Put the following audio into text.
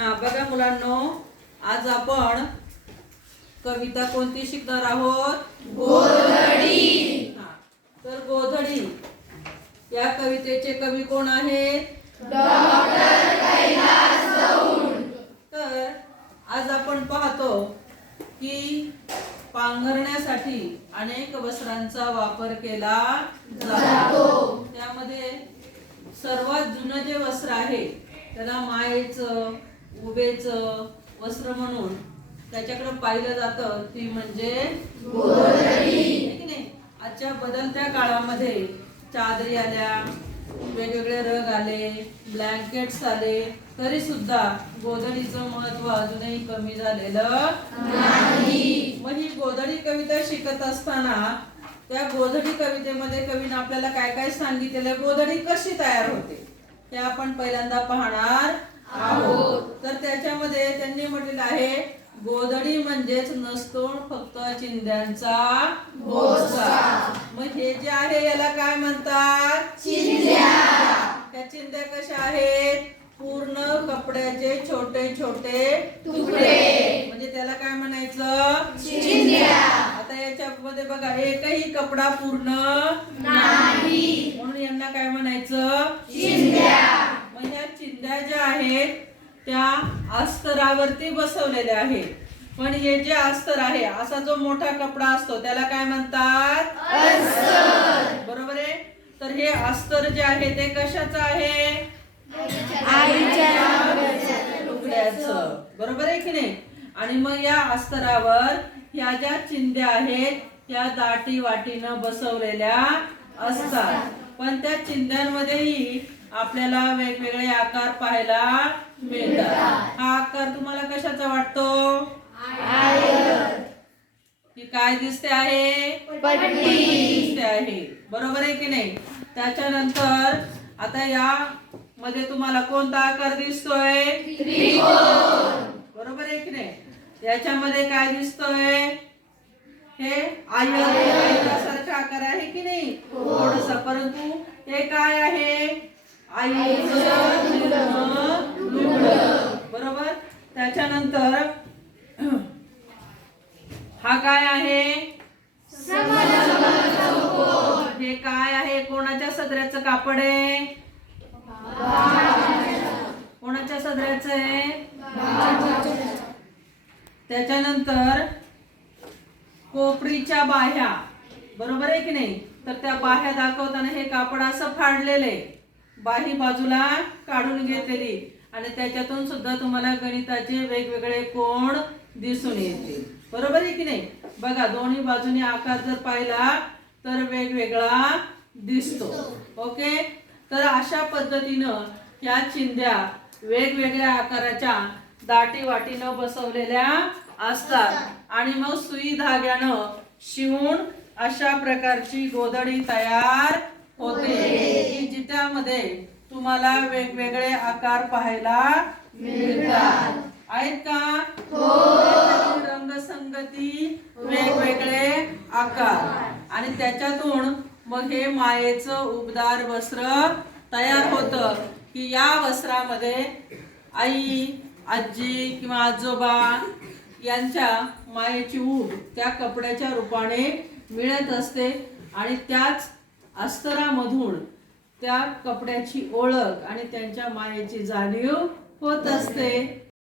हा बघा मुलांनो, आज आपण कविता कोणती शिकणार आहोत? गोधडी. तर गोधडी या कवितेचे कवी कोण आहेत? डॉक्टर कैलास दौंड. तर आज आपण पाहतो की पांघरण्यासाठी अनेक वस्त्रांचा वापर केला जातो. त्यामध्ये सर्वात जुनं जे वस्त्र आहे त्याला मायेचं उभेचं वस्त्र म्हणून त्याच्याकडे पाहिलं जातं, ती म्हणजे गोधडी. आजच्या बदलत्या काळामध्ये चादरी आल्या, वेगवेगळे रग आले, ब्लँकेट्स आले, तरी सुद्धा गोधडीचं महत्व अजूनही कमी झालेलं नाही. मग ही गोधडी कविता शिकत असताना त्या गोधडी कवितेमध्ये कवीने आपल्याला काय काय सांगितलेलं, गोधडी कशी तयार होते हे आपण पहिल्यांदा पाहणार आहोत. तर त्याच्यामध्ये त्यांनी म्हटलेलं आहे, गोधडी म्हणजेच नसतो फक्त चिंध्यांचा भोसा. मग हे जे आहे याला काय म्हणतात? चिंध्या. त्या चिंध्या कशा आहेत? पूर्ण कपड्याचे छोटे छोटे तुकडे, म्हणजे त्याला काय म्हणायचं? चिंध्या. आता याच्यामध्ये बघा, एकही कपडा पूर्ण नाही म्हणून यांना काय म्हणायचं? चिंध्या. मग या चिंध्या ज्या आहेत त्या अस्तरावरती बसवलेल्या आहेत. पण हे जे अस्तर आहे, असा जो मोठा कपडा असतो त्याला काय म्हणतात? अस्तर. बरोबर आहे. तर हे अस्तर जे आहे ते कशाचं आहे? तुकड्याचं. बरोबर आहे की नाही? आणि मग या अस्तरावर ह्या ज्या चिंध्या आहेत ह्या दाटी वाटीनं बसवलेल्या असतात. पण त्या चिंध्यांमध्येही आपल्याला वेगवेगळे आकार पाहायला मिळतात. हा आकार तुम्हाला कशाचा वाटतो? की काय दिसते आहे? पट्टी दिसते आहे. बरोबर आहे की नाही? त्याच्यानंतर आता या मध्ये तुम्हाला कोणता आकार दिसतोय? त्रिकोण. बरोबर आहे की नाही? याच्यामध्ये काय दिसतोय? हे आयतासारखा आकार आहे की नाही? थोडस, परंतु हे काय आहे? आईचं लुगडं. बरोबर. त्याच्यानंतर हा काय आहे? हे काय आहे? कोणाच्या सदऱ्याचं कापड आहे? कोणाच्या सदऱ्याचं आहे? त्याच्यानंतर कोपरीच्या बाह्या. बरोबर आहे की नाही? तर त्या बाह्या दाखवताना हे कापड असं फाडलेले, बाही बाजूला काढून घेतलेली, आणि त्याच्यातून सुद्धा तुम्हाला गणिताचे वेगवेगळे कोण दिसून येतील. बरोबर आहे की नाही? बघा, दोन्ही बाजूने आकार जर पाहिला तर वेगवेगळा दिसतो. ओके. तर अशा पद्धतीनं या चिंध्या वेगवेगळ्या आकाराच्या दाटी वाटीनं बसवलेल्या असतात. आणि मग सुई धाग्यानं शिवून अशा प्रकारची गोधडी तयार होते, की जिच्यामध्ये तुम्हाला वेगवेगळे आकार पाहायला मिळतात. आहेत का? रंगसंगती, वेगवेगळे आकार, आणि त्याच्यातून मग हे मायेचं उबदार वस्त्र तयार होतं, की या वस्त्रामध्ये आई, आजी किंवा आजोबा यांच्या मायेची ऊब त्या कपड्याच्या रूपाने मिळत असते, आणि त्याच अस्तरामधून त्या कपड्याची ओळख आणि त्यांच्या मायेची जाणीव होत असते.